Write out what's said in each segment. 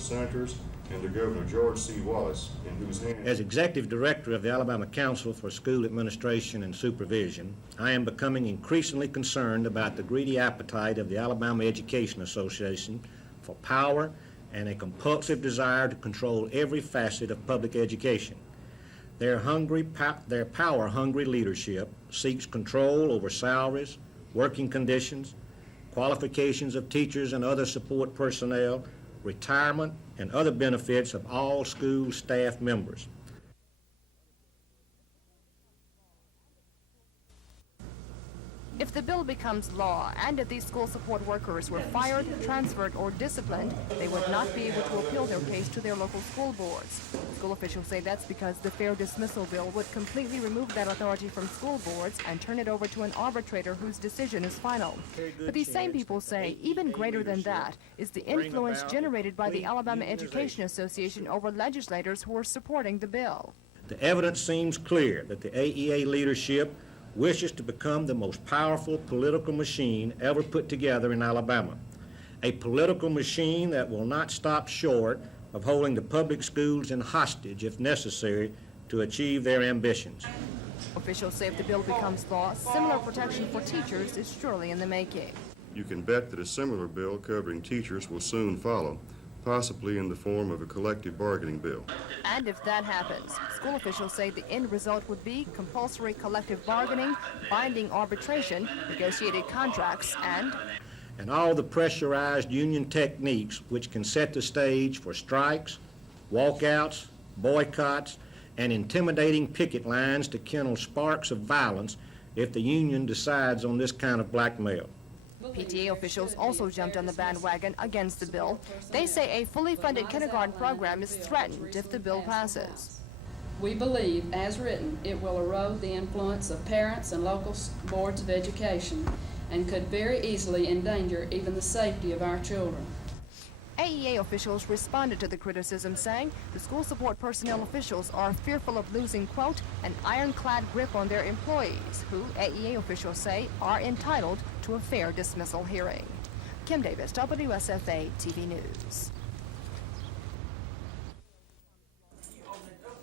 the senators and to Governor George C. Wallace, in whose hands... As Executive Director of the Alabama Council for School Administration and Supervision, I am becoming increasingly concerned about the greedy appetite of the Alabama Education Association for power and a compulsive desire to control every facet of public education. Their power-hungry leadership seeks control over salaries, working conditions, qualifications of teachers and other support personnel, retirement, and other benefits of all school staff members. If the bill becomes law, and if these school support workers were fired, transferred, or disciplined, they would not be able to appeal their case to their local school boards. School officials say that's because the fair dismissal bill would completely remove that authority from school boards and turn it over to an arbitrator whose decision is final. But these same people say even greater than that is the influence generated by the Alabama Education Association over legislators who are supporting the bill. The evidence seems clear that the AEA leadership wishes to become the most powerful political machine ever put together in Alabama, a political machine that will not stop short of holding the public schools in hostage if necessary to achieve their ambitions. Officials say if the bill becomes law, similar protection for teachers is surely in the making. You can bet that a similar bill covering teachers will soon follow, possibly in the form of a collective bargaining bill. And if that happens, school officials say the end result would be compulsory collective bargaining, binding arbitration, negotiated contracts, and all the pressurized union techniques which can set the stage for strikes, walkouts, boycotts, and intimidating picket lines to kindle sparks of violence if the union decides on this kind of blackmail. PTA officials also jumped on the bandwagon against the bill. They say a fully funded kindergarten program is threatened if the bill passes. We believe, as written, it will erode the influence of parents and local boards of education and could very easily endanger even the safety of our children. AEA officials responded to the criticism, saying the school support personnel officials are fearful of losing, quote, an ironclad grip on their employees, who, AEA officials say, are entitled to a fair dismissal hearing. Kim Davis, WSFA TV News.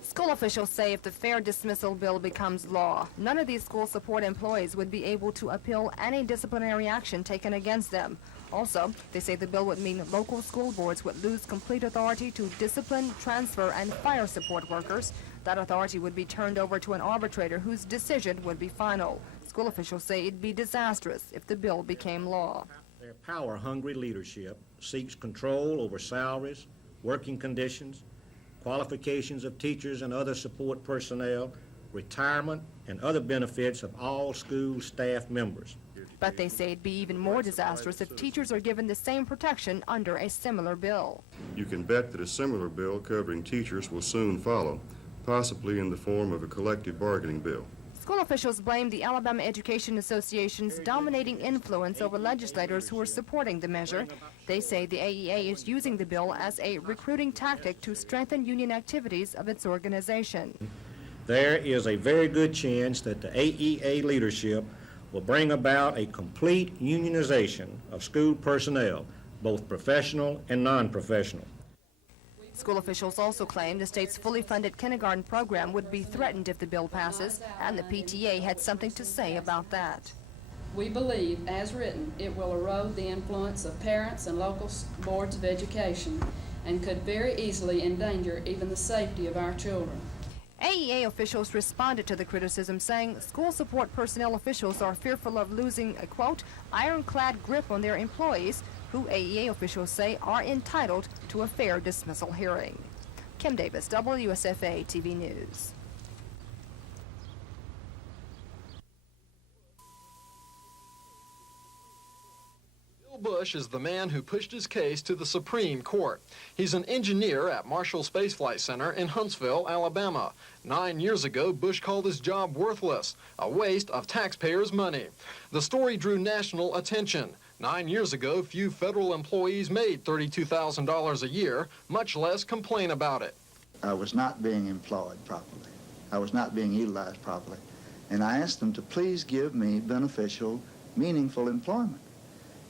School officials say if the fair dismissal bill becomes law, none of these school support employees would be able to appeal any disciplinary action taken against them. Also, they say the bill would mean local school boards would lose complete authority to discipline, transfer, and fire support workers. That authority would be turned over to an arbitrator whose decision would be final. School officials say it'd be disastrous if the bill became law. Their power-hungry leadership seeks control over salaries, working conditions, qualifications of teachers and other support personnel, retirement, and other benefits of all school staff members. But they say it'd be even more disastrous if teachers are given the same protection under a similar bill. You can bet that a similar bill covering teachers will soon follow, possibly in the form of a collective bargaining bill. School officials blame the Alabama Education Association's dominating influence over legislators who are supporting the measure. They say the AEA is using the bill as a recruiting tactic to strengthen union activities of its organization. There is a very good chance that the AEA leadership will bring about a complete unionization of school personnel, both professional and non-professional. School officials also claim the state's fully funded kindergarten program would be threatened if the bill passes, and the PTA had something to say about that. We believe, as written, it will erode the influence of parents and local boards of education and could very easily endanger even the safety of our children. AEA officials responded to the criticism, saying school support personnel officials are fearful of losing a, quote, ironclad grip on their employees, who AEA officials say are entitled to a fair dismissal hearing. Kim Davis, WSFA TV News. Bush is the man who pushed his case to the Supreme Court. He's an engineer at Marshall Space Flight Center in Huntsville, Alabama. 9 years ago, Bush called his job worthless, a waste of taxpayers' money. The story drew national attention. 9 years ago, few federal employees made $32,000 a year, much less complain about it. I was not being employed properly. I was not being utilized properly. And I asked them to please give me beneficial, meaningful employment.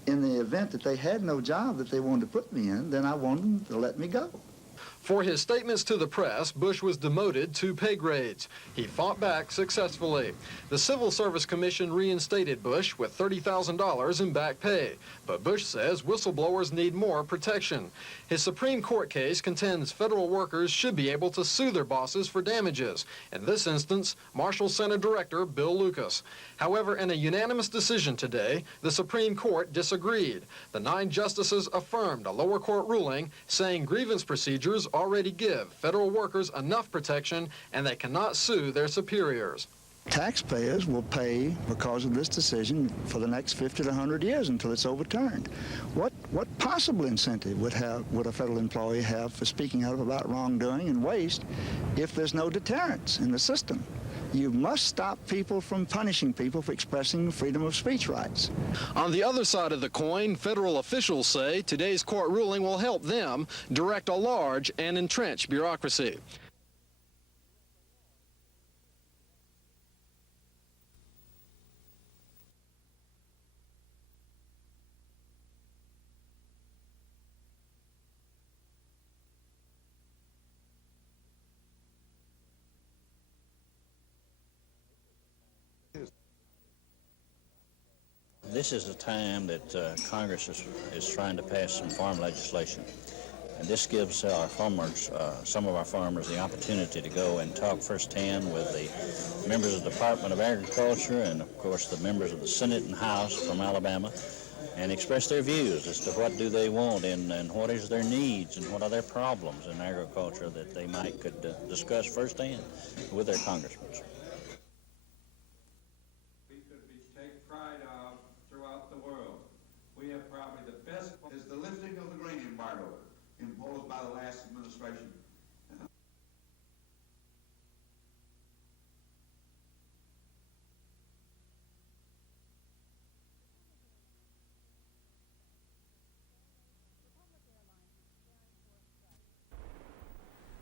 In the event that they had no job that they wanted to put me in, then I wanted them to let me go. For his statements to the press, Bush was demoted 2 pay grades. He fought back successfully. The Civil Service Commission reinstated Bush with $30,000 in back pay. But Bush says whistleblowers need more protection. His Supreme Court case contends federal workers should be able to sue their bosses for damages. In this instance, Marshall Center Director Bill Lucas. However, in a unanimous decision today, the Supreme Court disagreed. The 9 justices affirmed a lower court ruling saying grievance procedures already give federal workers enough protection and they cannot sue their superiors. Taxpayers will pay because of this decision for the next 50 to 100 years until it's overturned. What possible incentive would a federal employee have for speaking out about wrongdoing and waste if there's no deterrence in the system? You must stop people from punishing people for expressing freedom of speech rights. On the other side of the coin, federal officials say today's court ruling will help them direct a large and entrenched bureaucracy. This is the time that Congress is trying to pass some farm legislation. And this gives our farmers, some of our farmers, the opportunity to go and talk firsthand with the members of the Department of Agriculture and, of course, the members of the Senate and House from Alabama and express their views as to what do they want and what is their needs and what are their problems in agriculture that they could discuss firsthand with their congressmen. Is the lifting of the grain embargo imposed by the last administration.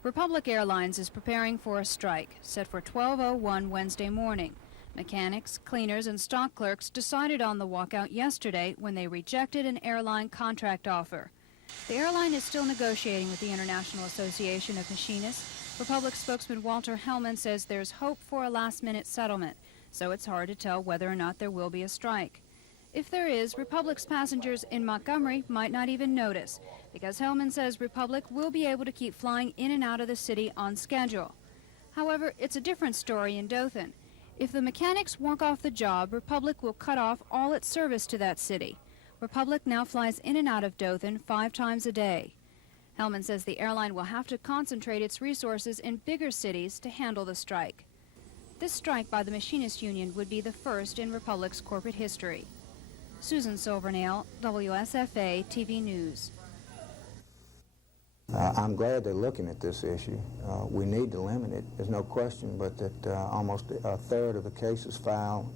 Republic Airlines is preparing for a strike, set for 12:01 Wednesday morning. Mechanics, cleaners, and stock clerks decided on the walkout yesterday when they rejected an airline contract offer. The airline is still negotiating with the International Association of Machinists. Republic spokesman Walter Hellman says there's hope for a last-minute settlement, so it's hard to tell whether or not there will be a strike. If there is, Republic's passengers in Montgomery might not even notice, because Hellman says Republic will be able to keep flying in and out of the city on schedule. However, it's a different story in Dothan. If the mechanics walk off the job, Republic will cut off all its service to that city. Republic now flies in and out of Dothan 5 times a day. Hellman says the airline will have to concentrate its resources in bigger cities to handle the strike. This strike by the Machinist Union would be the first in Republic's corporate history. Susan Silvernail, WSFA TV News. I'm glad they're looking at this issue. We need to limit it, there's no question, but that almost a third of the cases filed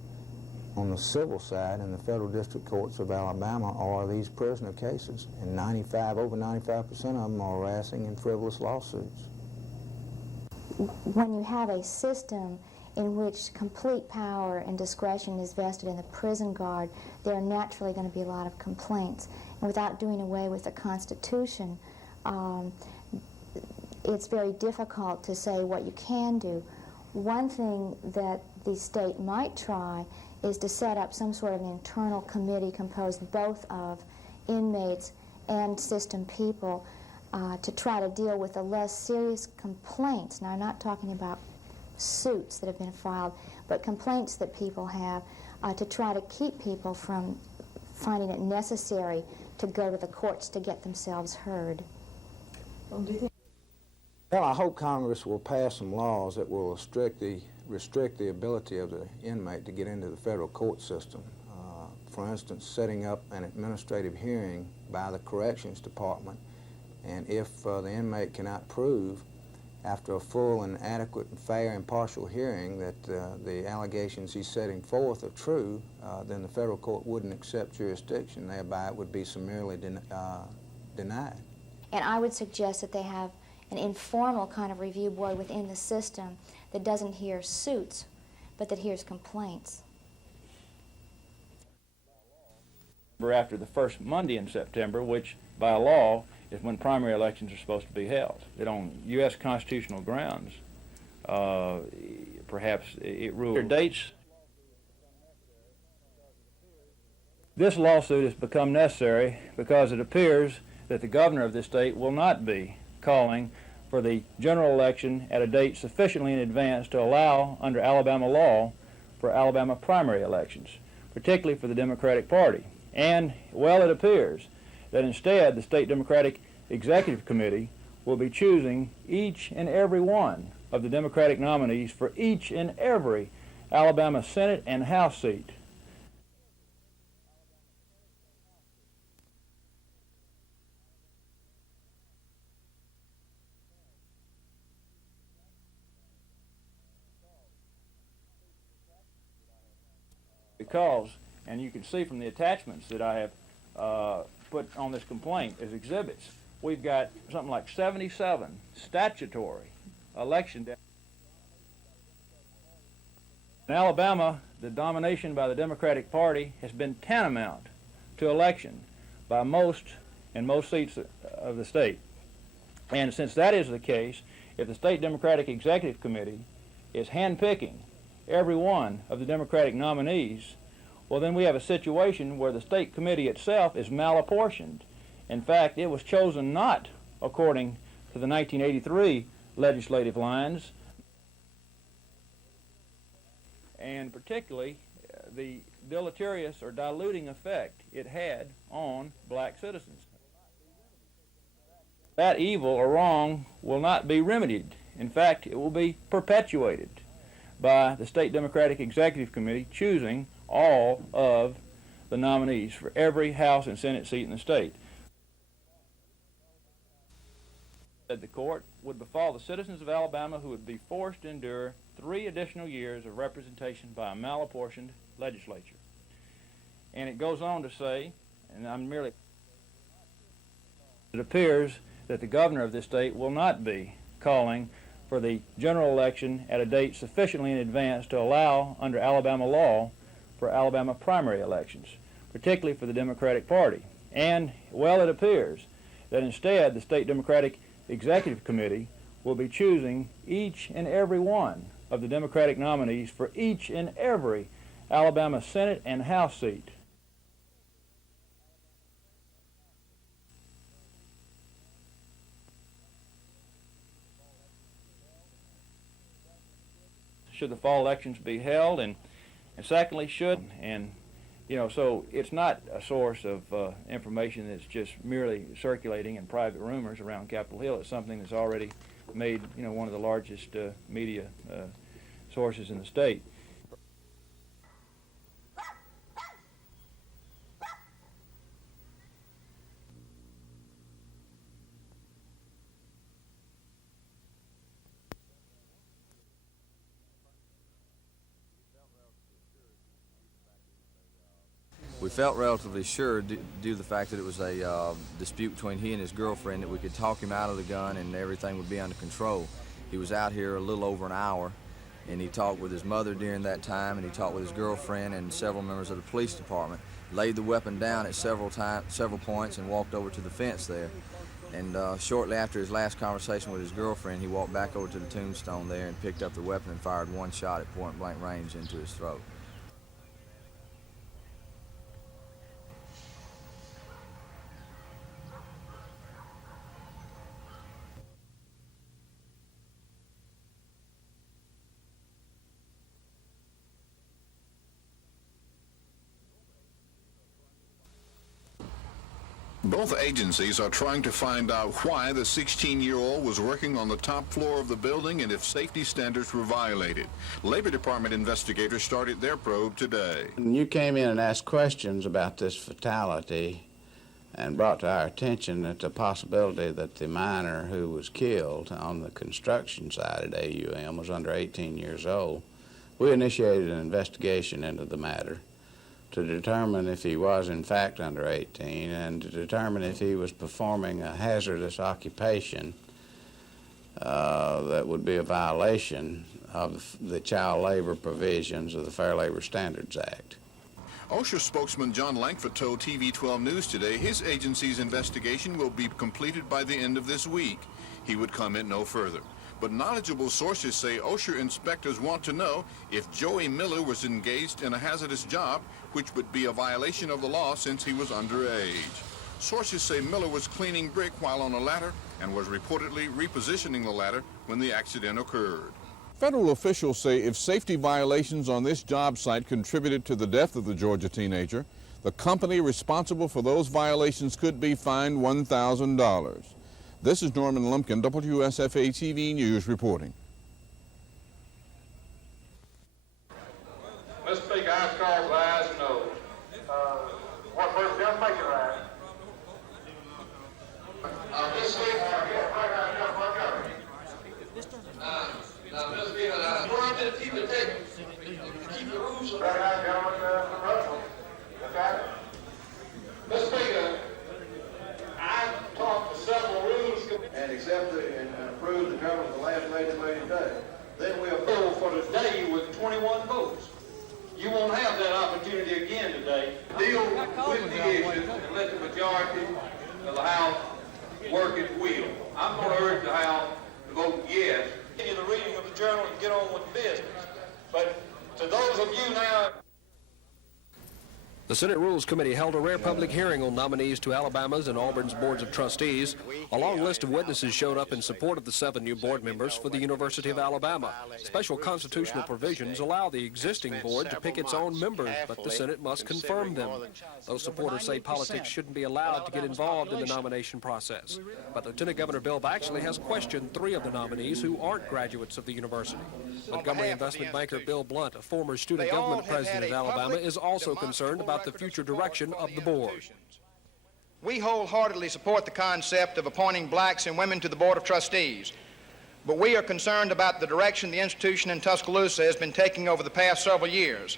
on the civil side in the federal district courts of Alabama are these prisoner cases, and over 95% of them are harassing and frivolous lawsuits. When you have a system in which complete power and discretion is vested in the prison guard, there are naturally going to be a lot of complaints. And without doing away with the Constitution, it's very difficult to say what you can do. One thing that the state might try is to set up some sort of an internal committee composed both of inmates and system people to try to deal with the less serious complaints. Now, I'm not talking about suits that have been filed, but complaints that people have to try to keep people from finding it necessary to go to the courts to get themselves heard. Well, I hope Congress will pass some laws that will restrict the ability of the inmate to get into the federal court system. For instance, setting up an administrative hearing by the Corrections Department, and if the inmate cannot prove after a full and adequate and fair and impartial hearing that the allegations he's setting forth are true, then the federal court wouldn't accept jurisdiction, thereby it would be summarily denied. And I would suggest that they have an informal kind of review board within the system that doesn't hear suits, but that hears complaints. after the first Monday in September, which by law is when primary elections are supposed to be held. That on U.S. constitutional grounds, perhaps it rules dates. This lawsuit has become necessary because it appears that the governor of this state will not be calling for the general election at a date sufficiently in advance to allow, under Alabama law, for Alabama primary elections, particularly for the Democratic Party. And, well, it appears that instead the State Democratic Executive Committee will be choosing each and every one of the Democratic nominees for each and every Alabama Senate and House seat. Because, and you can see from the attachments that I have put on this complaint as exhibits, we've got something like 77 statutory election days. In Alabama, the domination by the Democratic Party has been tantamount to election by most seats of the state. And since that is the case, if the State Democratic Executive Committee is handpicking every one of the Democratic nominees, well, then we have a situation where the state committee itself is malapportioned. In fact, it was chosen not according to the 1983 legislative lines, and particularly the deleterious or diluting effect it had on black citizens. That evil or wrong will not be remedied. In fact, it will be perpetuated by the State Democratic Executive Committee choosing all of the nominees for every House and Senate seat in the state. The court would befall the citizens of Alabama who would be forced to endure 3 additional years of representation by a malapportioned legislature. And it goes on to say, and I'm merely, it appears that the governor of this state will not be calling for the general election at a date sufficiently in advance to allow, under Alabama law, for Alabama primary elections, particularly for the Democratic Party. And, well, it appears that instead the State Democratic Executive Committee will be choosing each and every one of the Democratic nominees for each and every Alabama Senate and House seat. Should the fall elections be held, and secondly, should, and so it's not a source of information that's just merely circulating in private rumors around Capitol Hill. It's something that's already made, one of the largest media sources in the state. We felt relatively sure, due to the fact that it was a dispute between he and his girlfriend, that we could talk him out of the gun and everything would be under control. He was out here a little over an hour, and he talked with his mother during that time, and he talked with his girlfriend and several members of the police department, laid the weapon down at several points and walked over to the fence there. And shortly after his last conversation with his girlfriend, he walked back over to the tombstone there and picked up the weapon and fired one shot at point-blank range into his throat. Both agencies are trying to find out why the 16-year-old was working on the top floor of the building and if safety standards were violated. Labor Department investigators started their probe today. You came in and asked questions about this fatality and brought to our attention that the possibility that the minor who was killed on the construction site at AUM was under 18 years old. We initiated an investigation into the matter to determine if he was in fact under 18 and to determine if he was performing a hazardous occupation that would be a violation of the child labor provisions of the Fair Labor Standards Act. OSHA spokesman John Langford told TV 12 News today his agency's investigation will be completed by the end of this week. He would comment no further. But knowledgeable sources say OSHA inspectors want to know if Joey Miller was engaged in a hazardous job, which would be a violation of the law since he was underage. Sources say Miller was cleaning brick while on a ladder and was reportedly repositioning the ladder when the accident occurred. Federal officials say if safety violations on this job site contributed to the death of the Georgia teenager, the company responsible for those violations could be fined $1,000. This is Norman Lumpkin, WSFA TV News reporting. Mr. Speaker, I call for ayes and noes. What first just make it right? Mr. Speaker, keep the rules. Mr. Speaker, I talked to several rules and accepted and approved the terms of the last legislative day. Then we approve for today with 21 votes. You won't have that opportunity again today. Deal with the issue and let the majority of the House work its will. I'm going to urge the House to vote yes. Give you the reading of the journal and get on with the business. But to those of you now... The Senate Rules Committee held a rare public hearing on nominees to Alabama's and Auburn's boards of trustees. A long list of witnesses showed up in support of the 7 new board members for the University of Alabama. Special constitutional provisions allow the existing board to pick its own members, but the Senate must confirm them. Those supporters say politics shouldn't be allowed to get involved in the nomination process. But Lieutenant Governor Bill Baxley has questioned 3 of the nominees who aren't graduates of the university. Montgomery investment banker Bill Blunt, a former student government president of Alabama, is also concerned about the future direction of the board. We wholeheartedly support the concept of appointing blacks and women to the Board of Trustees, but we are concerned about the direction the institution in Tuscaloosa has been taking over the past several years.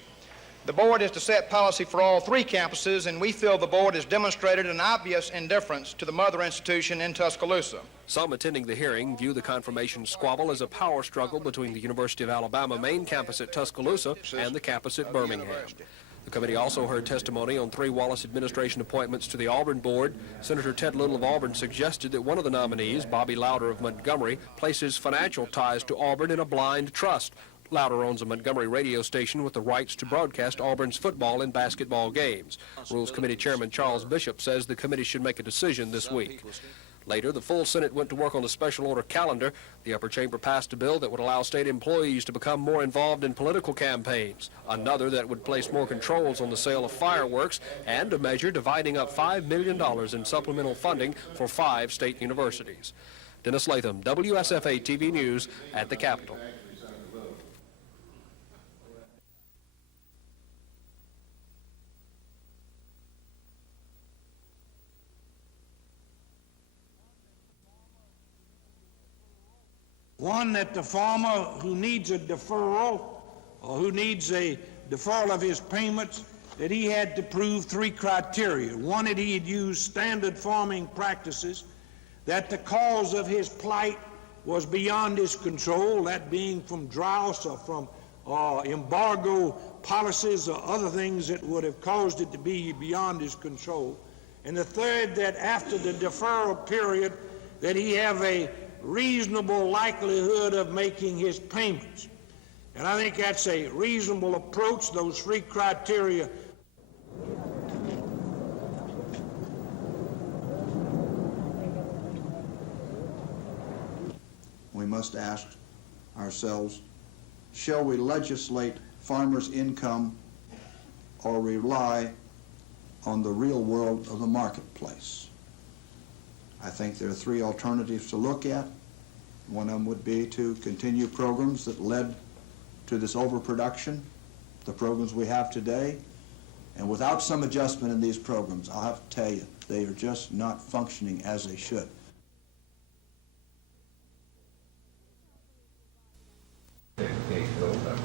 The board is to set policy for all 3 campuses, and we feel the board has demonstrated an obvious indifference to the mother institution in Tuscaloosa. Some attending the hearing view the confirmation squabble as a power struggle between the University of Alabama main campus at Tuscaloosa and the campus at Birmingham. The committee also heard testimony on 3 Wallace administration appointments to the Auburn board. Senator Ted Little of Auburn suggested that one of the nominees, Bobby Louder of Montgomery, places financial ties to Auburn in a blind trust. Louder owns a Montgomery radio station with the rights to broadcast Auburn's football and basketball games. Rules Committee Chairman Charles Bishop says the committee should make a decision this week. Later, the full Senate went to work on a special order calendar. The upper chamber passed a bill that would allow state employees to become more involved in political campaigns, another that would place more controls on the sale of fireworks, and a measure dividing up $5 million in supplemental funding for 5 state universities. Dennis Latham, WSFA TV News at the Capitol. One, that the farmer who needs a deferral or who needs a deferral of his payments, that he had to prove 3 criteria. One, that he had used standard farming practices, that the cause of his plight was beyond his control, that being from droughts or from embargo policies or other things that would have caused it to be beyond his control. And the third, that after the deferral period, that he have a reasonable likelihood of making his payments. And I think that's a reasonable approach, those 3 criteria. We must ask ourselves, shall we legislate farmers' income or rely on the real world of the marketplace? I think there are 3 alternatives to look at. One of them would be to continue programs that led to this overproduction, the programs we have today. And without some adjustment in these programs, I'll have to tell you, they are just not functioning as they should.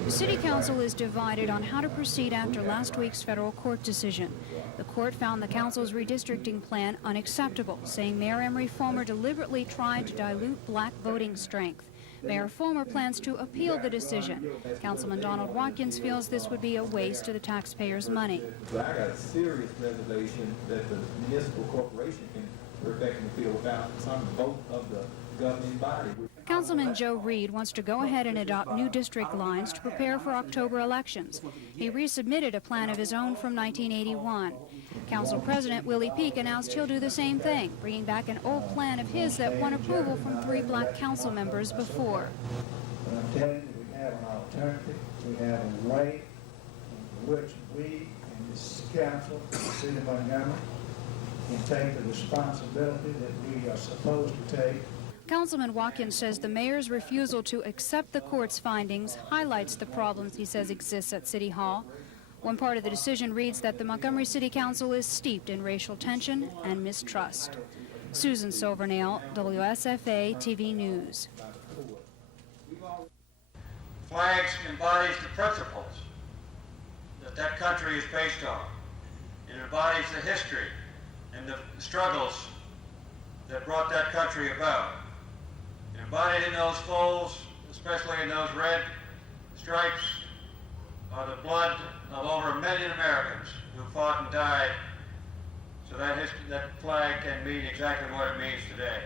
The City Council is divided on how to proceed after last week's federal court decision. The court found the council's redistricting plan unacceptable, saying Mayor Emery Fulmer deliberately tried to dilute black voting strength. Mayor Fulmer plans to appeal the decision. Councilman Donald Watkins feels this would be a waste of the taxpayers' money. But I got a serious reservation that the municipal corporation can perfect an appeal without some vote of the governing body. Councilman Joe Reed wants to go ahead and adopt new district lines to prepare for October elections. He resubmitted a plan of his own from 1981. Council President Willie Peake announced he'll do the same thing, bringing back an old plan of his that won approval from 3 black council members before. But I'm telling you, we have an alternative. We have a way in which we and this council, the city of Montgomery, can take the responsibility that we are supposed to take. Councilman Watkins says the mayor's refusal to accept the court's findings highlights the problems he says exists at City Hall. One part of the decision reads that the Montgomery City Council is steeped in racial tension and mistrust. Susan Silvernail, WSFA TV News. Flags embodies the principles that country is based on. It embodies the history and the struggles that brought that country about. Embodied in those folds, especially in those red stripes, are the blood of over 1 million Americans who fought and died so that flag can mean exactly what it means today.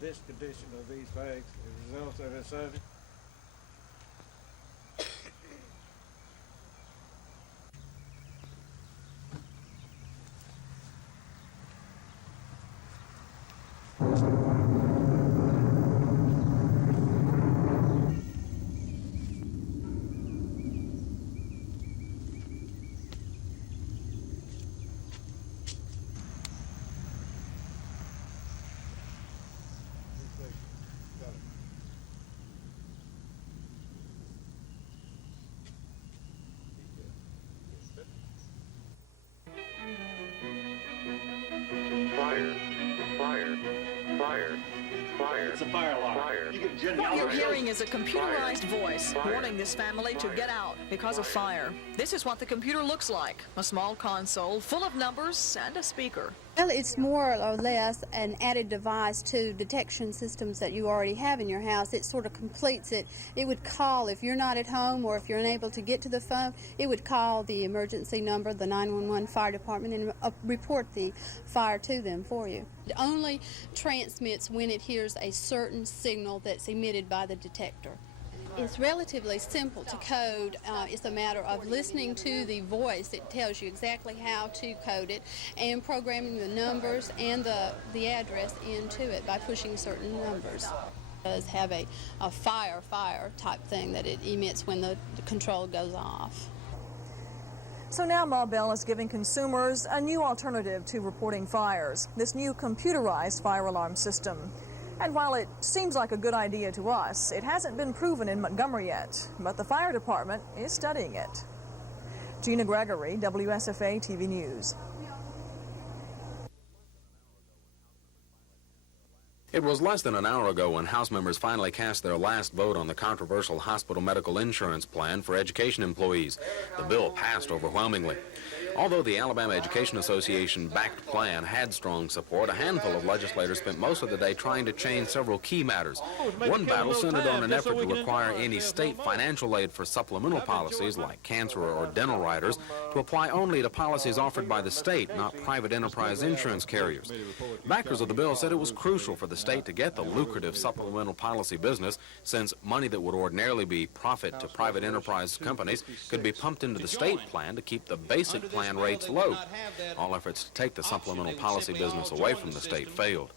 This condition of these flags is a result of a survey. It's a fire alarm. What you're hearing is a computerized voice warning this family to get out because of fire. This is what the computer looks like, a small console full of numbers and a speaker. Well, it's more or less an added device to detection systems that you already have in your house. It sort of completes it. It would call, if you're not at home or if you're unable to get to the phone, it would call the emergency number, the 911 fire department, and report the fire to them for you. It only transmits when it hears a certain signal that's emitted by the detector. It's relatively simple to code. It's a matter of listening to the voice. It tells you exactly how to code it and programming the numbers and the address into it by pushing certain numbers. It does have a fire type thing that it emits when the control goes off. So now Ma Bell is giving consumers a new alternative to reporting fires, this new computerized fire alarm system. And while it seems like a good idea to us, it hasn't been proven in Montgomery yet, but the fire department is studying it. Gina Gregory, WSFA TV News. It was less than an hour ago when House members finally cast their last vote on the controversial hospital medical insurance plan for education employees. The bill passed overwhelmingly. Although the Alabama Education Association-backed plan had strong support, a handful of legislators spent most of the day trying to change several key matters. One battle centered on an effort to require any state financial aid for supplemental policies like cancer or dental riders to apply only to policies offered by the state, not private enterprise insurance carriers. Backers of the bill said it was crucial for the state to get the lucrative supplemental policy business, since money that would ordinarily be profit to private enterprise companies could be pumped into the state plan to keep the basic plan rates low. All efforts to take the supplemental policy business away from the state failed.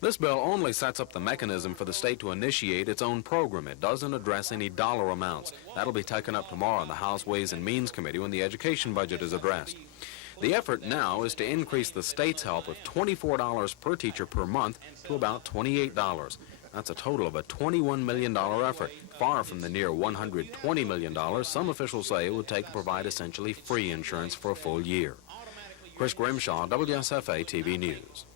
This bill only sets up the mechanism for the state to initiate its own program. It doesn't address any dollar amounts. That'll be taken up tomorrow in the House Ways and Means Committee when the education budget is addressed. The effort now is to increase the state's help of $24 per teacher per month to about $28. That's a total of a $21 million effort, far from the near $120 million some officials say it would take to provide essentially free insurance for a full year. Chris Grimshaw, WSFA TV News.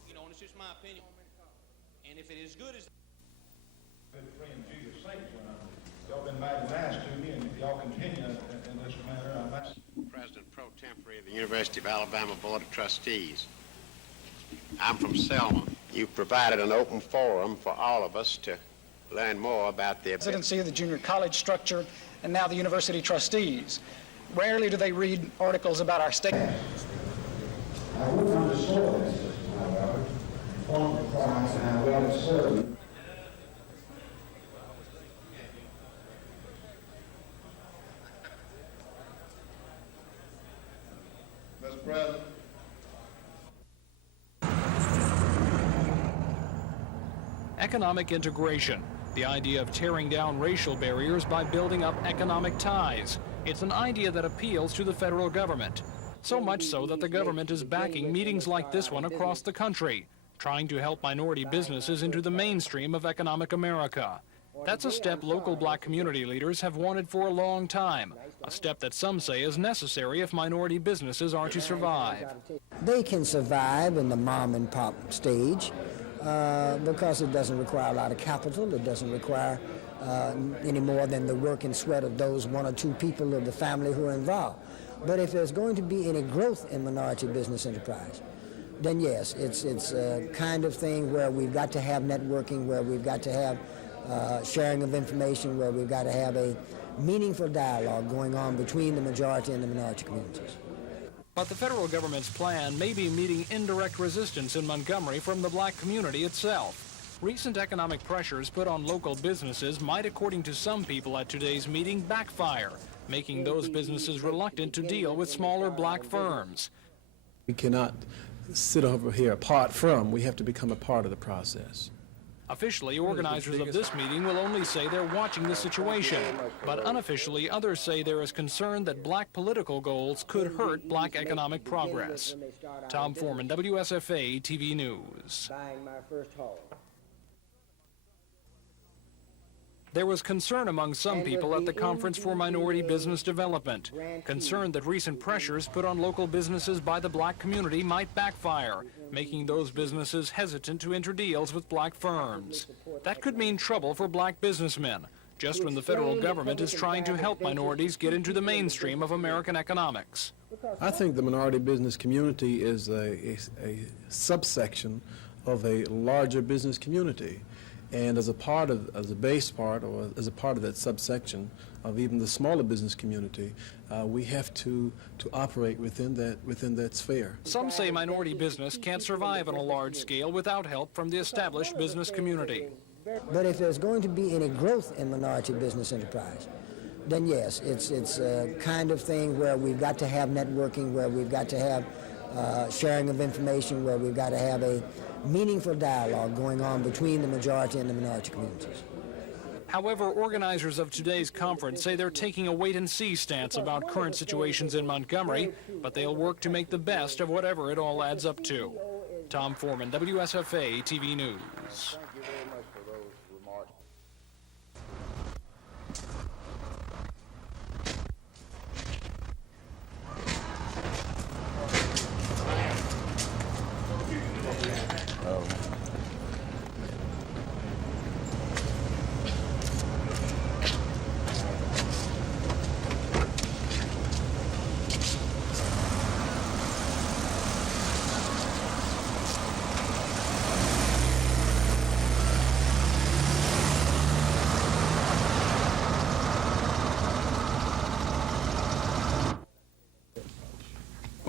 President Pro Tempore of the University of Alabama Board of Trustees. I'm from Selma. You've provided an open forum for all of us to learn more about the presidency of the junior college structure and now the university trustees. Rarely do they read articles about our state. I wouldn't underscore this system, however, inform the clients and how well it's served. Mr. President. Economic integration, the idea of tearing down racial barriers by building up economic ties. It's an idea that appeals to the federal government. So much so that the government is backing meetings like this one across the country, trying to help minority businesses into the mainstream of economic America. That's a step local black community leaders have wanted for a long time, a step that some say is necessary if minority businesses are to survive. They can survive in the mom and pop stage because it doesn't require a lot of capital. It doesn't require any more than the work and sweat of those one or two people of the family who are involved. But if there's going to be any growth in minority business enterprise, then yes, it's a kind of thing where we've got to have networking, where we've got to have sharing of information, where we've got to have a meaningful dialogue going on between the majority and the minority communities. But the federal government's plan may be meeting indirect resistance in Montgomery from the black community itself. Recent economic pressures put on local businesses might, according to some people at today's meeting, backfire, making those businesses reluctant to deal with smaller black firms. We cannot sit over here apart from. We have to become a part of the process. Officially, organizers of this meeting will only say they're watching the situation, but unofficially, others say there is concern that black political goals could hurt black economic progress. Tom Foreman, WSFA TV News. There was concern among some people at the Conference for Minority Business Development, concerned that recent pressures put on local businesses by the black community might backfire, making those businesses hesitant to enter deals with black firms. That could mean trouble for black businessmen, just when the federal government is trying to help minorities get into the mainstream of American economics. I think the minority business community is a subsection of a larger business community. And as a base part, or as a part of that subsection of even the smaller business community, we have to operate within that sphere. Some say minority business can't survive on a large scale without help from the established business community. But if there's going to be any growth in minority business enterprise, then yes, it's a kind of thing where we've got to have networking, where we've got to have sharing of information, where we've got to have a meaningful dialogue going on between the majority and the minority communities. However, organizers of today's conference say they're taking a wait-and-see stance about current situations in Montgomery, but they'll work to make the best of whatever it all adds up to. Tom Foreman, WSFA TV News.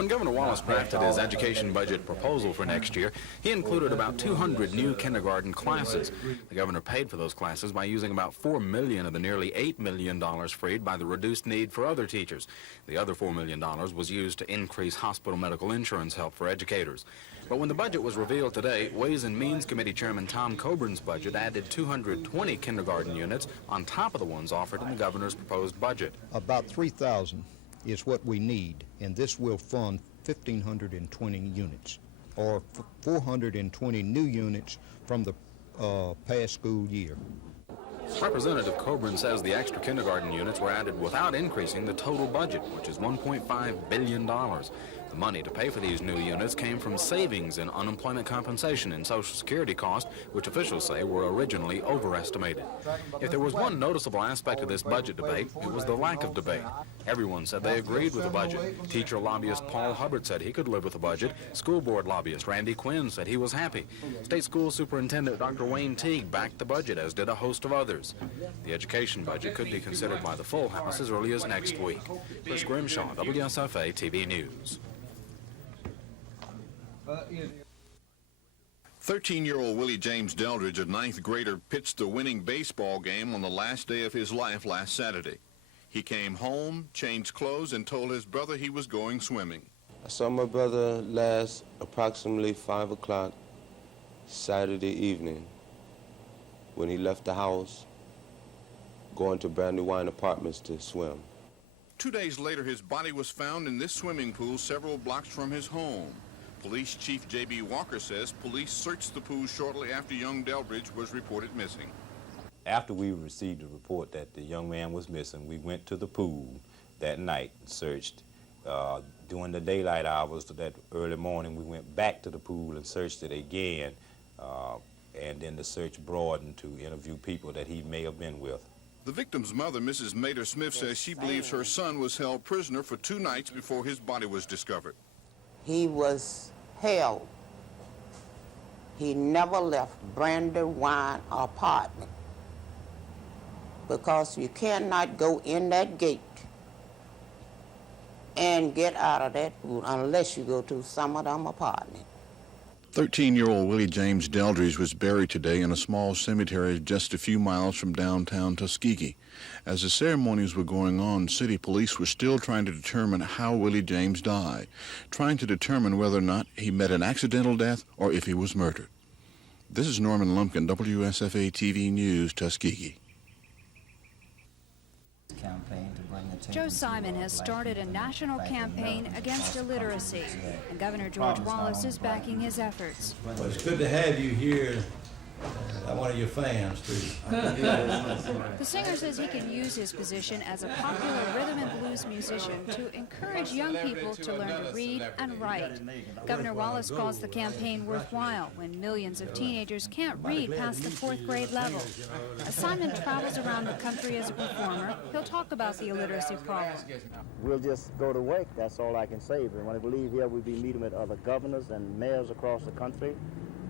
When Governor Wallace drafted his education budget proposal for next year, he included about 200 new kindergarten classes. The governor paid for those classes by using about $4 million of the nearly $8 million freed by the reduced need for other teachers. The other $4 million was used to increase hospital medical insurance help for educators. But when the budget was revealed today, Ways and Means Committee Chairman Tom Coburn's budget added 220 kindergarten units on top of the ones offered in the governor's proposed budget. About 3,000 is what we need, and this will fund 1,520 units, or 420 new units from the past school year. Representative Coburn says the extra kindergarten units were added without increasing the total budget, which is $1.5 billion. The money to pay for these new units came from savings in unemployment compensation and Social Security costs, which officials say were originally overestimated. If there was one noticeable aspect of this budget debate, it was the lack of debate. Everyone said they agreed with the budget. Teacher lobbyist Paul Hubbard said he could live with the budget. School board lobbyist Randy Quinn said he was happy. State School Superintendent Dr. Wayne Teague backed the budget, as did a host of others. The education budget could be considered by the full House as early as next week. Chris Grimshaw, WSFA TV News. 13-year-old Willie James Deldridge, a ninth grader, pitched the winning baseball game on the last day of his life last Saturday. He came home, changed clothes, and told his brother he was going swimming. I saw my brother last approximately 5 o'clock Saturday evening when he left the house going to Brandywine Apartments to swim. 2 days later, his body was found in this swimming pool several blocks from his home. Police Chief J.B. Walker says police searched the pool shortly after young Deldridge was reported missing. After we received the report that the young man was missing, we went to the pool that night and searched. During the daylight hours of that early morning, we went back to the pool and searched it again, and then the search broadened to interview people that he may have been with. The victim's mother, Mrs. Mater Smith, says she believes her son was held prisoner for 2 nights before his body was discovered. He was held. He never left Brandywine Apartment because you cannot go in that gate and get out of that pool unless you go to some of them apartments. 13-year-old Willie James Deldridge was buried today in a small cemetery just a few miles from downtown Tuskegee. As the ceremonies were going on, city police were still trying to determine how Willie James died, trying to determine whether or not he met an accidental death or if he was murdered. This is Norman Lumpkin, WSFA TV News, Tuskegee. Joe Simon has started a national campaign against illiteracy, and Governor George Wallace is backing his efforts. Well, it's good to have you here. I'm one of your fans, too. The singer says he can use his position as a popular rhythm and blues musician to encourage young people to learn to read and write. Governor Wallace calls the campaign worthwhile when millions of teenagers can't read past the 4th grade level. As Simon travels around the country as a performer, he'll talk about the illiteracy problem. We'll just go to work, that's all I can say. But when we leave here, we'll be meeting with other governors and mayors across the country.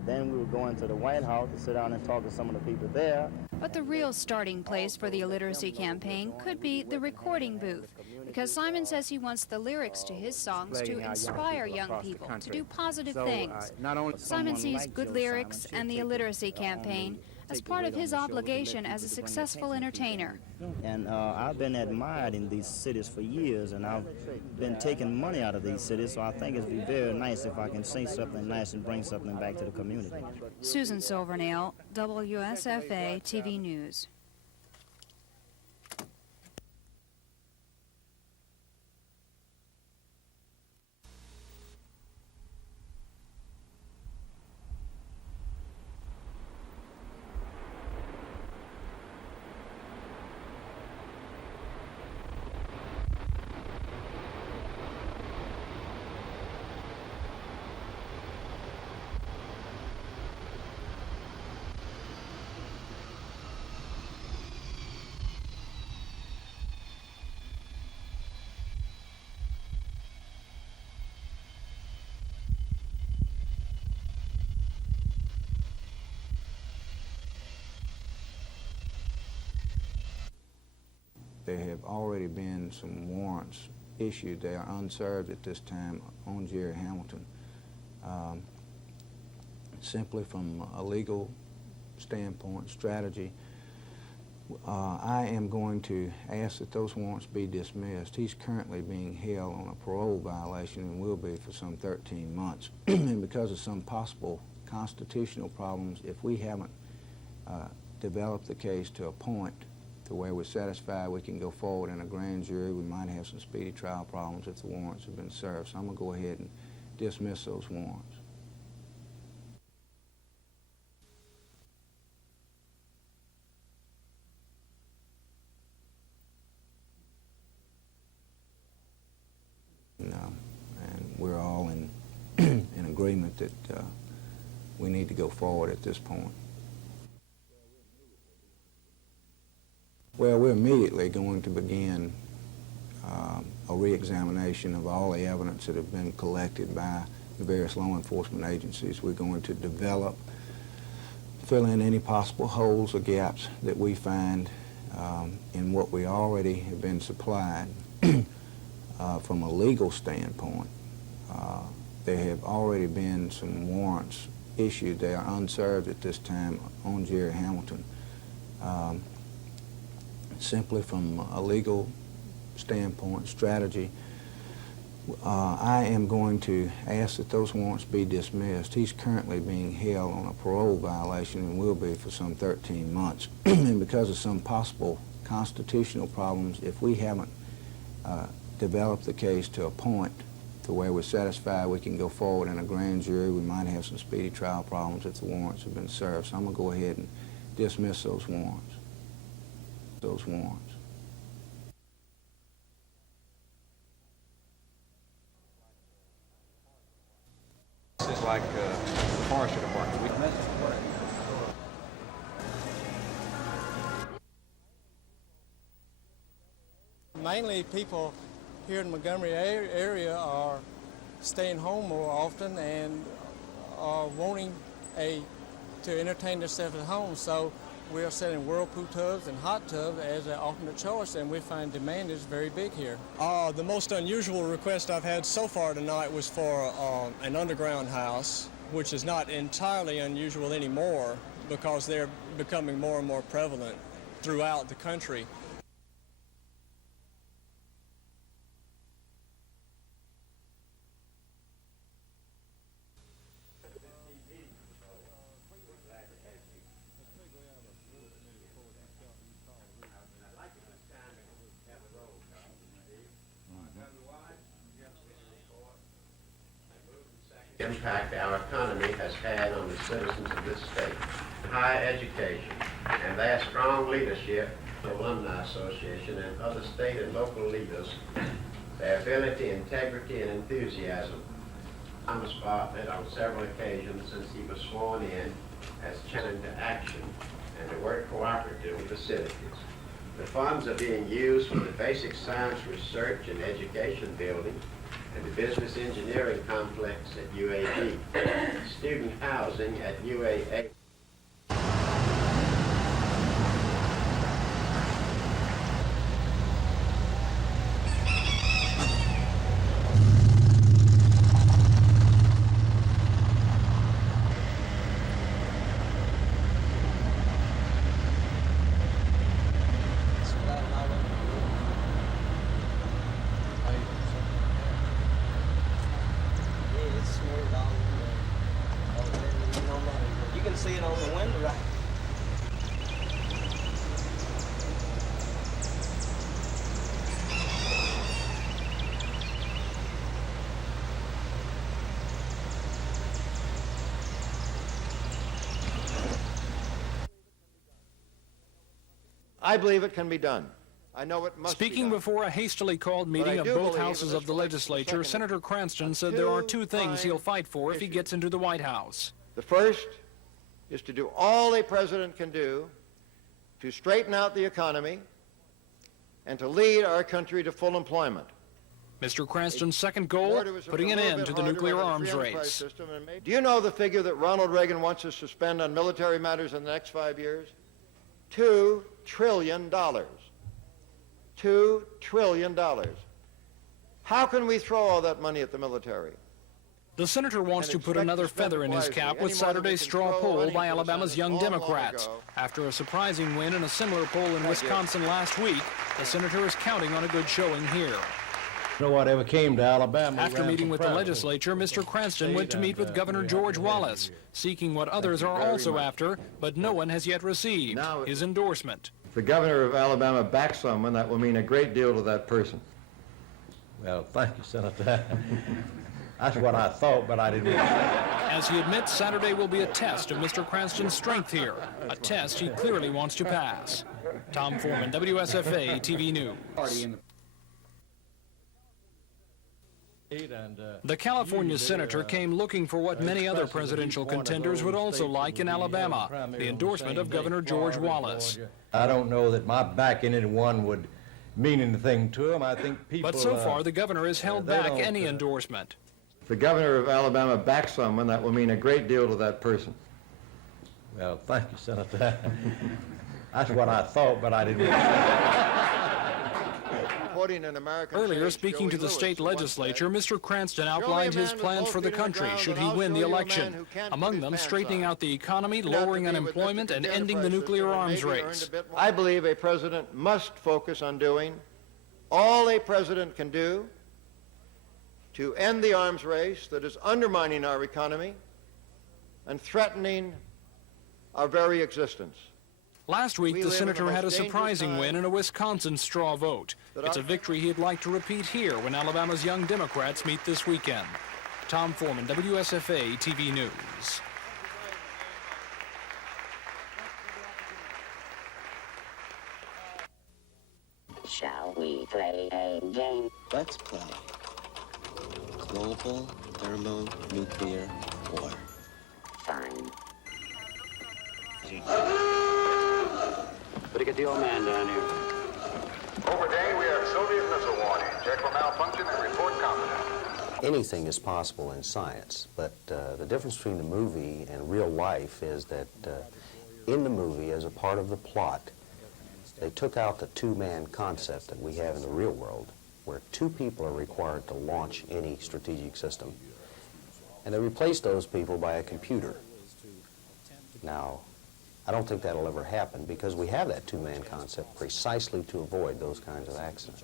Then we will go into the White House to sit down and talk to some of the people there. But the real starting place for the illiteracy campaign could be the recording booth, because Simon says he wants the lyrics to his songs to inspire young people to do positive things. Simon sees good lyrics and the illiteracy campaign as part of his obligation as a successful entertainer. And I've been admired in these cities for years, and I've been taking money out of these cities, so I think it'd be very nice if I can say something nice and bring something back to the community. Susan Silvernail, WSFA TV News. There have already been some warrants issued. They are unserved at this time on Jerry Hamilton. Simply from a legal standpoint, strategy, I am going to ask that those warrants be dismissed. He's currently being held on a parole violation and will be for some 13 months. And because of some possible constitutional problems, if we haven't developed the case to a point to where we're satisfied we can go forward in a grand jury, we might have some speedy trial problems if the warrants have been served. So I'm going to go ahead and dismiss those warrants. And we're all in agreement that we need to go forward at this point. Well, we're immediately going to begin a re-examination of all the evidence that have been collected by the various law enforcement agencies. We're going to fill in any possible holes or gaps that we find in what we already have been supplied. From a legal standpoint, there have already been some warrants issued. They are unserved at this time on Jerry Hamilton. Simply from a legal standpoint, strategy, I am going to ask that those warrants be dismissed. He's currently being held on a parole violation and will be for some 13 months. And because of some possible constitutional problems, if we haven't developed the case to a point to where we're satisfied we can go forward in a grand jury, we might have some speedy trial problems if the warrants have been served. So I'm going to go ahead and dismiss those warrants. This is like the forestry department. Mainly people here in the Montgomery area are staying home more often and are wanting to entertain themselves at home. So we are selling whirlpool tubs and hot tubs as an alternate choice, and we find demand is very big here. The most unusual request I've had so far tonight was for an underground house, which is not entirely unusual anymore because they're becoming more and more prevalent throughout the country. Impact our economy has had on the citizens of this state. Higher education and their strong leadership, the Alumni Association and other state and local leaders, their ability, integrity, and enthusiasm. Thomas Bartlett on several occasions since he was sworn in has challenged to action and to work cooperatively with the citizens. The funds are being used for the basic science research and education building and the business engineering complex at UAB, student housing at UAA. See it on the window, right? I believe it can be done. I know it must Speaking before a hastily called meeting of both houses of the legislature, Senator Cranston said there are two things he'll fight for if he gets into the White House. The first is to do all a president can do to straighten out the economy and to lead our country to full employment. Mr. Cranston's second goal, putting an end to the nuclear arms race. Do you know the figure that Ronald Reagan wants us to spend on military matters in the next 5 years? $2 trillion. $2 trillion. How can we throw all that money at the military? The senator wants to put another feather in his cap with Saturday's straw poll by Alabama's Young Democrats. After a surprising win in a similar poll in Wisconsin last week, the senator is counting on a good showing here. You know, whatever came to Alabama. After meeting with the legislature, Mr. Cranston went to meet with Governor George Wallace, seeking what others are also after, but no one has yet received, his endorsement. If the governor of Alabama backs someone, that will mean a great deal to that person. Well, thank you, Senator. That's what I thought, but I didn't. As he admits, Saturday will be a test of Mr. Cranston's strength here, a test he clearly wants to pass. Tom Foreman, WSFA TV News. The California senator came looking for what many other presidential contenders would also like in Alabama, the endorsement of Governor George Wallace. I don't know that my backing anyone would mean anything to him. I think people... But so far, the governor has held back any endorsement. If the governor of Alabama backs someone, that will mean a great deal to that person. Well, thank you, Senator. That's what I thought, but I didn't. Earlier, speaking to the state legislature, Mr. Cranston outlined his plans for the country should he win the election. Among them, straightening out the economy, lowering unemployment, and ending the nuclear arms race. I believe a president must focus on doing all a president can do to end the arms race that is undermining our economy and threatening our very existence. Last week, the senator had a surprising win in a Wisconsin straw vote. It's a victory he'd like to repeat here when Alabama's Young Democrats meet this weekend. Tom Foreman, WSFA TV News. Shall we play a game? Let's play global thermonuclear war. Fine. Better get the old man down here. Over day, we have Soviet missile warning. Check for malfunction and report competent. Anything is possible in science, but the difference between the movie and real life is that in the movie, as a part of the plot, they took out the two-man concept that we have in the real world, where two people are required to launch any strategic system. And they replaced those people by a computer. Now, I don't think that'll ever happen because we have that two-man concept precisely to avoid those kinds of accidents.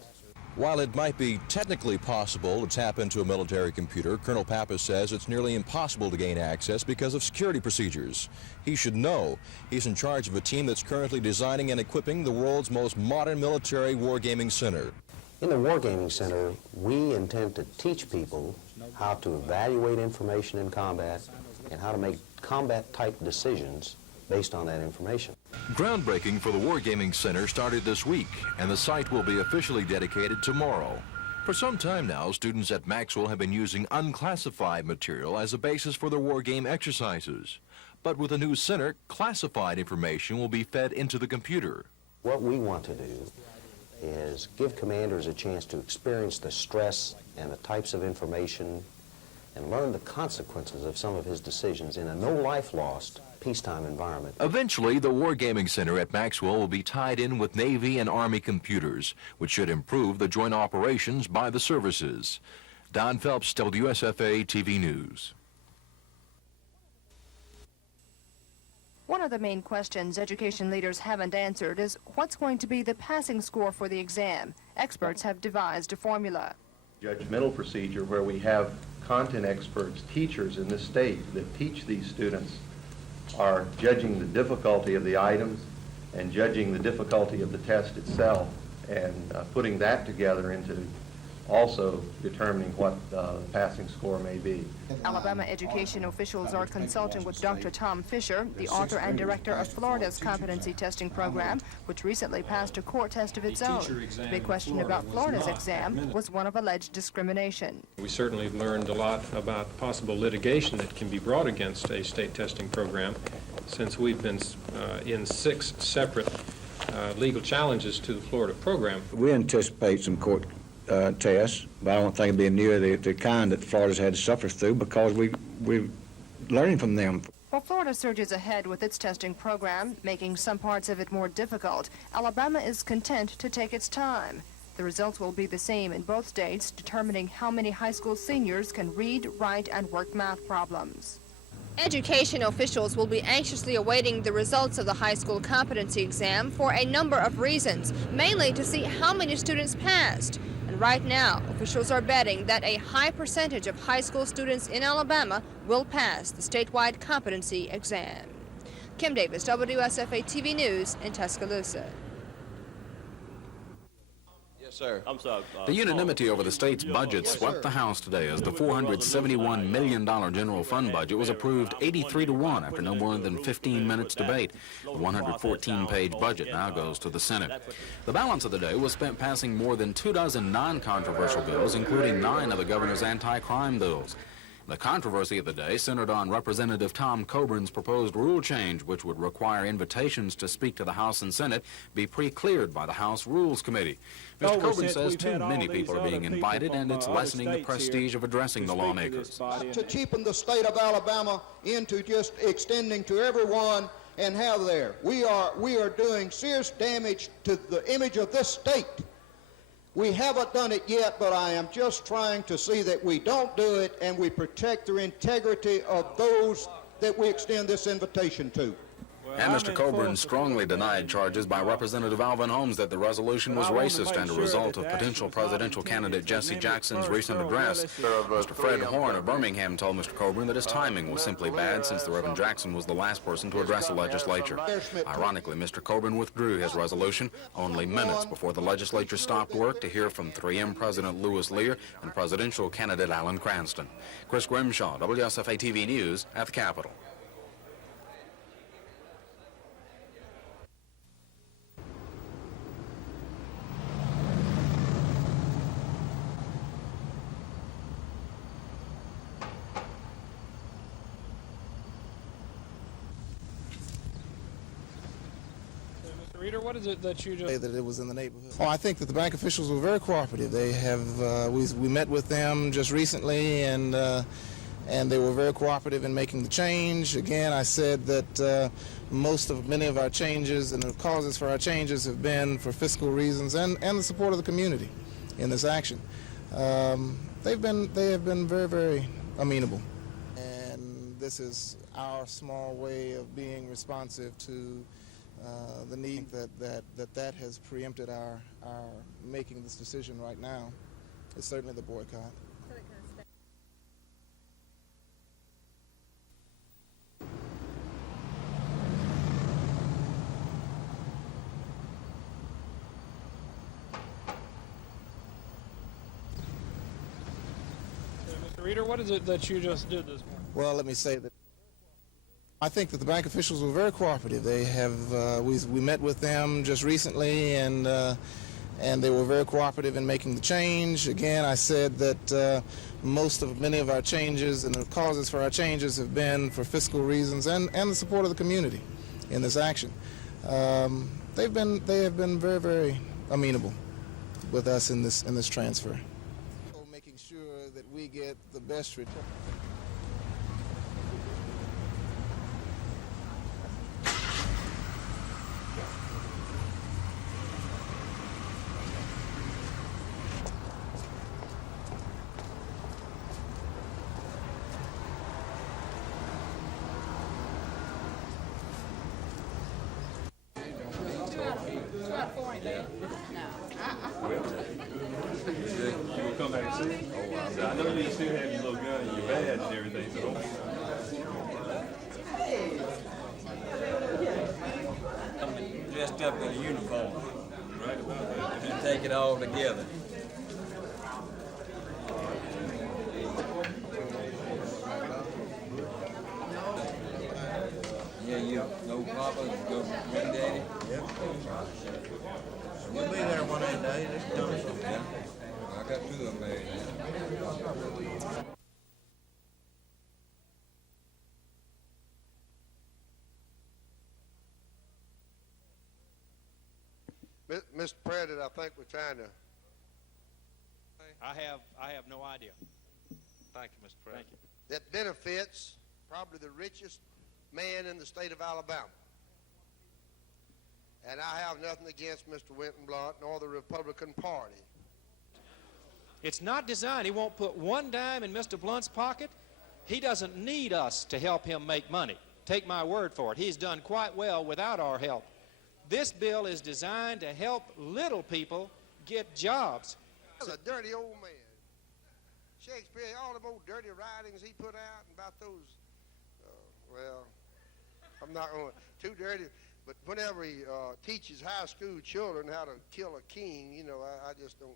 While it might be technically possible to tap into a military computer, Colonel Pappas says it's nearly impossible to gain access because of security procedures. He should know. He's in charge of a team that's currently designing and equipping the world's most modern military wargaming center. In the Wargaming Center, we intend to teach people how to evaluate information in combat and how to make combat-type decisions based on that information. Groundbreaking for the Wargaming Center started this week, and the site will be officially dedicated tomorrow. For some time now, students at Maxwell have been using unclassified material as a basis for their wargame exercises. But with the new center, classified information will be fed into the computer. What we want to do is give commanders a chance to experience the stress and the types of information and learn the consequences of some of his decisions in a no-life-lost peacetime environment. Eventually, the Wargaming Center at Maxwell will be tied in with Navy and Army computers, which should improve the joint operations by the services. Don Phelps, WSFA TV News. One of the main questions education leaders haven't answered is what's going to be the passing score for the exam. Experts have devised a formula. Judgmental procedure where we have content experts, teachers in this state that teach these students are judging the difficulty of the items and judging the difficulty of the test itself and putting that together into also determining what the passing score may be. Alabama education officials are consulting with Dr. Tom Fisher, the author and director of Florida's competency testing program, which recently passed a court test of its own. The big question about Florida's exam was one of alleged discrimination. We certainly learned a lot about possible litigation that can be brought against a state testing program, since we've been in 6 separate legal challenges to the Florida program. We anticipate some court tests, but I don't think it'll be near the kind that Florida's had to suffer through because we're learning from them. While Florida surges ahead with its testing program, making some parts of it more difficult, Alabama is content to take its time. The results will be the same in both states, determining how many high school seniors can read, write, and work math problems. Education officials will be anxiously awaiting the results of the high school competency exam for a number of reasons, mainly to see how many students passed. And right now, officials are betting that a high percentage of high school students in Alabama will pass the statewide competency exam. Kim Davis, WSFA TV News in Tuscaloosa. Sir. I'm sorry. The unanimity over the state's budget swept the House today as the $471 million general fund budget was approved 83-1 after no more than 15 minutes debate. The 114-page budget now goes to the Senate. The balance of the day was spent passing more than 24 non-controversial bills, including 9 of the governor's anti-crime bills. The controversy of the day centered on Representative Tom Coburn's proposed rule change, which would require invitations to speak to the House and Senate be pre-cleared by the House Rules Committee. Mr. Coburn says too many people are being invited, and it's lessening the prestige of addressing the lawmakers. To cheapen the state of Alabama into just extending to everyone and have there. We are doing serious damage to the image of this state. We haven't done it yet, but I am just trying to see that we don't do it and we protect the integrity of those that we extend this invitation to. And Mr. Coburn strongly denied charges by Representative Alvin Holmes that the resolution was racist and a result of potential presidential candidate Jesse Jackson's recent address. Mr. Fred Horn of Birmingham told Mr. Coburn that his timing was simply bad since the Reverend Jackson was the last person to address the legislature. Ironically, Mr. Coburn withdrew his resolution only minutes before the legislature stopped work to hear from 3M President Louis Lear and presidential candidate Alan Cranston. Chris Grimshaw, WSFA TV News at the Capitol. Reader, what is it that you just... That it was in the neighborhood. Oh, I think that the bank officials were very cooperative. They have, we met with them just recently, and they were very cooperative in making the change. Again, I said that many of our changes and the causes for our changes have been for fiscal reasons and the support of the community in this action. They have been very, very amenable, and this is our small way of being responsive to the need that has preempted our making this decision right now. It's certainly the boycott. Mr. Reader, what is it that you just did this morning? Well, let me say that I think that the bank officials were very cooperative. They have, we met with them just recently, and they were very cooperative in making the change. Again, I said that many of our changes and the causes for our changes have been for fiscal reasons and the support of the community in this action. They have been very, very amenable with us in this transfer. Making sure that we get the best return. I know you still have your little gun and your badge and everything, so don't... I'm dressed up in a uniform. Right about that. And take it all together. Yeah, you no papa, no granddaddy? Yep. We'll be there one of these days. It's coming. Yeah. I got 2 of them married now. Mr. President, I think we're trying to... I have no idea. Thank you, Mr. President. Thank you. That benefits probably the richest man in the state of Alabama. And I have nothing against Mr. Winton Blunt nor the Republican Party. It's not designed. He won't put one dime in Mr. Blunt's pocket. He doesn't need us to help him make money. Take my word for it. He's done quite well without our help. This bill is designed to help little people get jobs. He's a dirty old man. Shakespeare, all them old dirty writings he put out about those, well, I'm not going to, too dirty, but whenever he teaches high school children how to kill a king, you know, I just don't,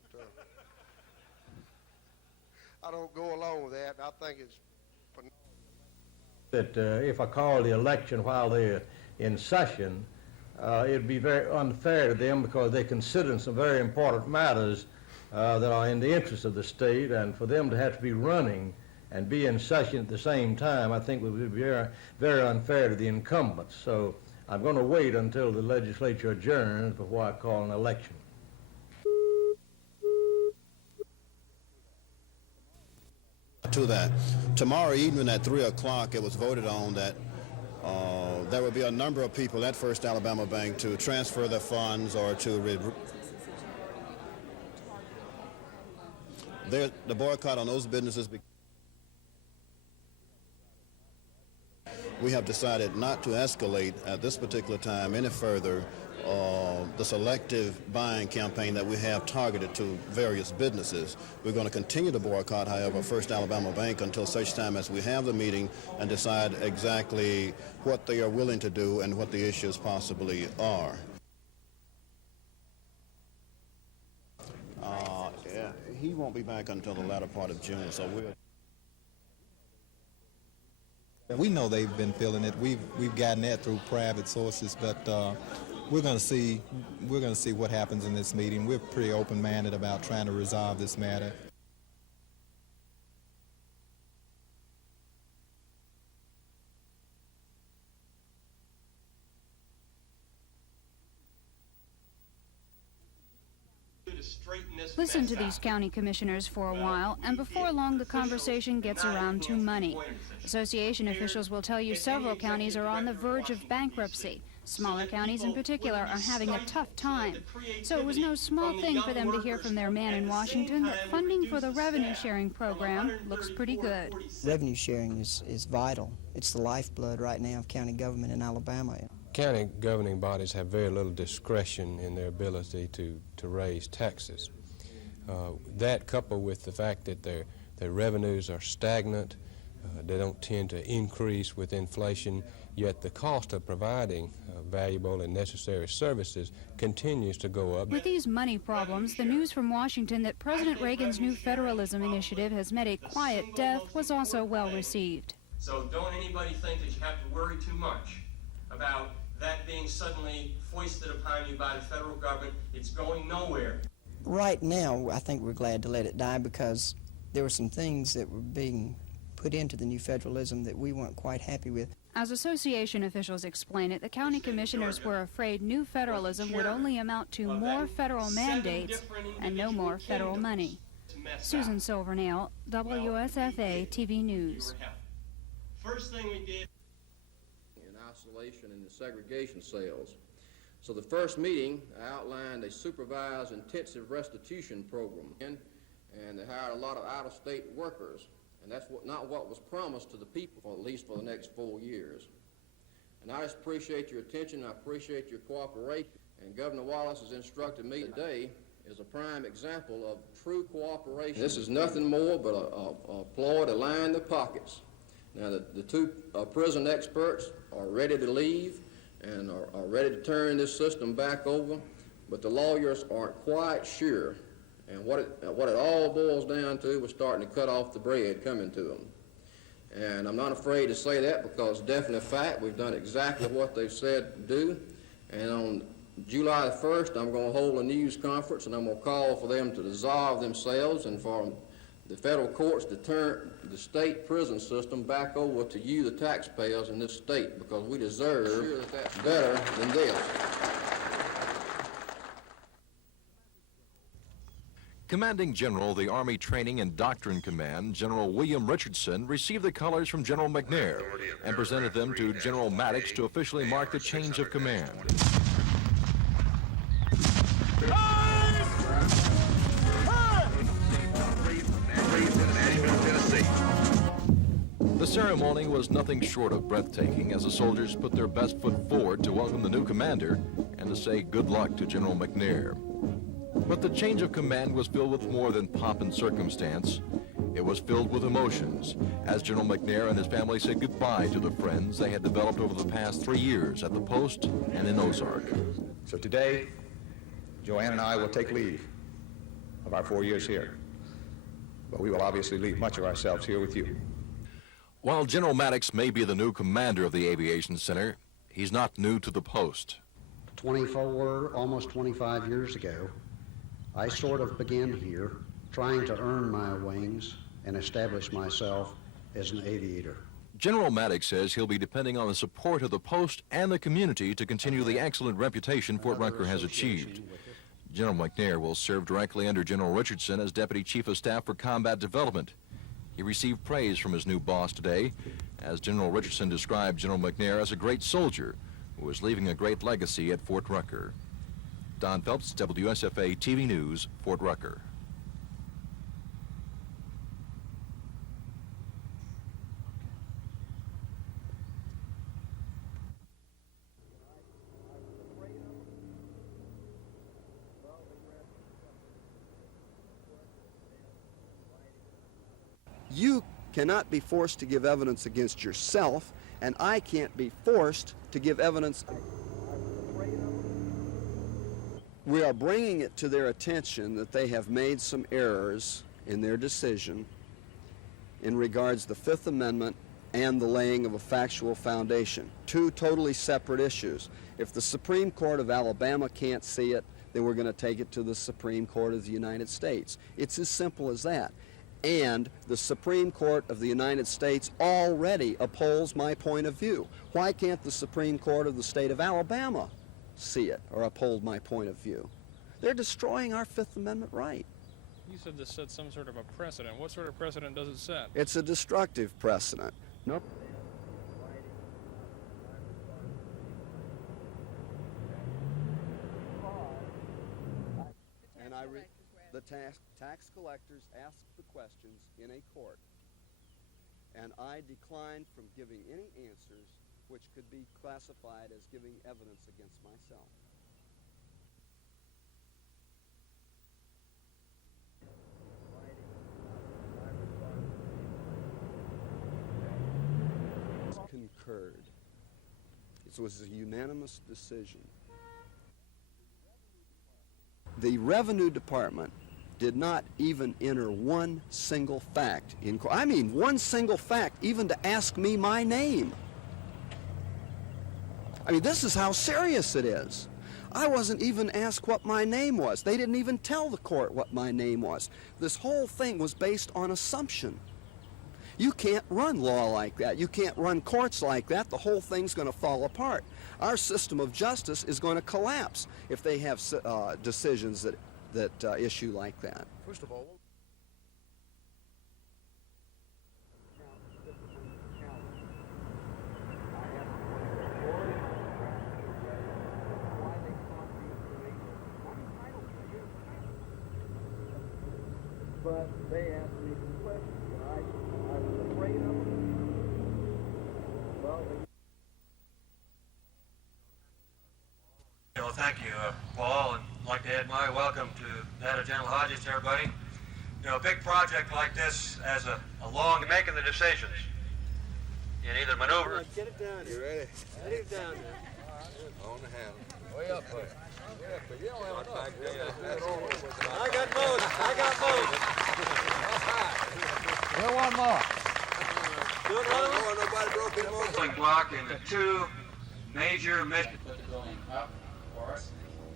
I don't go along with that. I think it's that if I call the election while they're in session, it'd be very unfair to them because they're considering some very important matters that are in the interest of the state, and for them to have to be running and be in session at the same time, I think would be very, very unfair to the incumbents. So I'm going to wait until the legislature adjourns before I call an election. To that, tomorrow evening at 3 o'clock, it was voted on that there will be a number of people at First Alabama Bank to transfer their funds or to the boycott on those businesses. We have decided not to escalate at this particular time any further the selective buying campaign that we have targeted to various businesses. We're going to continue to boycott, however, First Alabama Bank until such time as we have the meeting and decide exactly what they are willing to do and what the issues possibly are. Yeah, he won't be back until the latter part of June, so we know they've been feeling it. We've gotten that through private sources, but we're going to see what happens in this meeting. We're pretty open-minded about trying to resolve this matter. Listen to these county commissioners for a while, and before long the conversation gets around to money. Association officials will tell you several counties are on the verge of bankruptcy. Smaller counties in particular are having a tough time. So it was no small thing for them to hear from their man in Washington that funding for the revenue sharing program looks pretty good. Revenue sharing is vital. It's the lifeblood right now of county government in Alabama. County governing bodies have very little discretion in their ability to raise taxes. That coupled with the fact that their revenues are stagnant, they don't tend to increase with inflation, yet the cost of providing valuable and necessary services continues to go up. With these money problems, the news from Washington that President Reagan's new federalism initiative has met a quiet death was also well received. So don't anybody think that you have to worry too much about that being suddenly foisted upon you by the federal government. It's going nowhere. Right now, I think we're glad to let it die because there were some things that were being put into the new federalism that we weren't quite happy with. As association officials explain it, the county commissioners were afraid new federalism would only amount to more federal mandates and no more federal money. Susan Silvernail, WSFA TV News. First thing we did in isolation in the segregation cells. So the first meeting, I outlined a supervised intensive restitution program, and they hired a lot of out-of-state workers, and that's not what was promised to the people, for at least for the next 4 years. And I just appreciate your attention, I appreciate your cooperation, and Governor Wallace has instructed me today is a prime example of true cooperation. This is nothing more but a ploy to line the pockets. Now, the two prison experts are ready to leave and are ready to turn this system back over, but the lawyers aren't quite sure. And what it all boils down to was starting to cut off the bread coming to them. And I'm not afraid to say that because it's definite fact. We've done exactly what they've said to do. And on July the 1st, I'm going to hold a news conference, and I'm going to call for them to dissolve themselves and for the federal courts to turn the state prison system back over to you, the taxpayers in this state, because we deserve better than this. Commanding General of the Army Training and Doctrine Command, General William Richardson, received the colors from General McNair and presented them to General Maddox to officially mark the change of command. ceremony was nothing short of breathtaking as the soldiers put their best foot forward to welcome the new commander and to say good luck to General McNair. But the change of command was filled with more than pomp and circumstance. It was filled with emotions as General McNair and his family said goodbye to the friends they had developed over the past 3 years at the post and in Ozark. So today, Joanne and I will take leave of our 4 years here. But we will obviously leave much of ourselves here with you. While General Maddox may be the new commander of the Aviation Center, he's not new to the post. 24, almost 25 years ago, I sort of began here trying to earn my wings and establish myself as an aviator. General Maddox says he'll be depending on the support of the post and the community to continue the excellent reputation Fort Rucker has achieved. General McNair will serve directly under General Richardson as Deputy Chief of Staff for Combat Development. He received praise from his new boss today, as General Richardson described General McNair as a great soldier who is leaving a great legacy at Fort Rucker. Don Phelps, WSFA TV News, Fort Rucker. You cannot be forced to give evidence against yourself, and I can't be forced to give evidence. We are bringing it to their attention that they have made some errors in their decision in regards to the Fifth Amendment and the laying of a factual foundation. Two totally separate issues. If the Supreme Court of Alabama can't see it, then we're going to take it to the Supreme Court of the United States. It's as simple as that. And the Supreme Court of the United States already upholds my point of view. Why can't the Supreme Court of the state of Alabama see it or uphold my point of view? They're destroying our Fifth Amendment right. You said this set some sort of a precedent. What sort of precedent does it set? It's a destructive precedent. Nope. And the tax collectors ask the questions in a court, and I declined from giving any answers which could be classified as giving evidence against myself. Concurred. It was a unanimous decision. The Revenue Department did not even enter one single fact in court. I mean, one single fact, even to ask me my name. I mean, this is how serious it is. I wasn't even asked what my name was. They didn't even tell the court what my name was. This whole thing was based on assumption. You can't run law like that. You can't run courts like that. The whole thing's going to fall apart. Our system of justice is going to collapse if they have decisions that issue like that. First of all, but they asked me some questions, and I was afraid of them. Well, Well, thank you, Paul, and I'd like to add my welcome to that of General Hodges to everybody. You know, a big project like this has a long making the decisions. You either maneuver. Get it down. You ready? Get it down there. On the handle. Way up there. You don't have enough. I got most. Well, one more. Nobody broke him over. Block in the two major missions. Put the building up for us,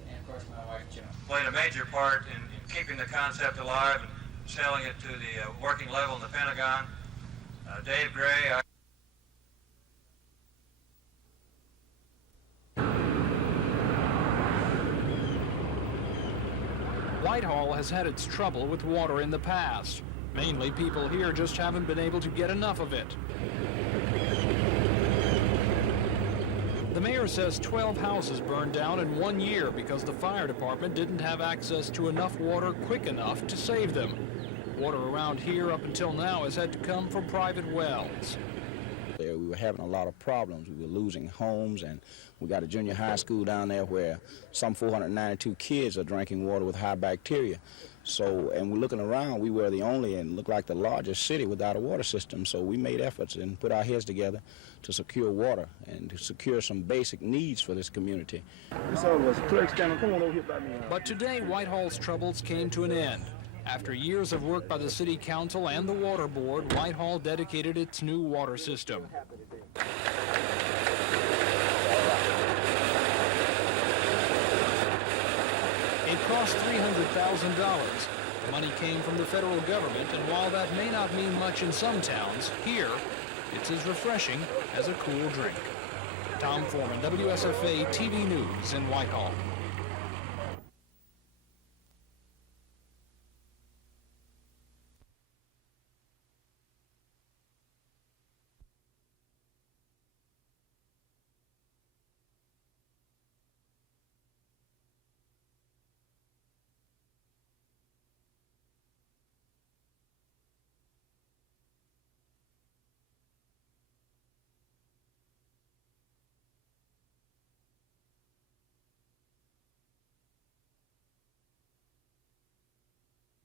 and of course my wife Joan. Played a major part in keeping the concept alive and selling it to the working level in the Pentagon. Dave Gray. Whitehall has had its trouble with water in the past. Mainly, people here just haven't been able to get enough of it. The mayor says 12 houses burned down in 1 year because the fire department didn't have access to enough water quick enough to save them. Water around here up until now has had to come from private wells. we were having a lot of problems. We were losing homes, and we got a junior high school down there where some 492 kids are drinking water with high bacteria. So, and we're looking around, we were the only and looked like the largest city without a water system. So we made efforts and put our heads together to secure water and to secure some basic needs for this community. But today, Whitehall's troubles came to an end. After years of work by the City Council and the Water Board, Whitehall dedicated its new water system. It cost $300,000. The money came from the federal government, and while that may not mean much in some towns, here, it's as refreshing as a cool drink. Tom Foreman, WSFA TV News in Whitehall.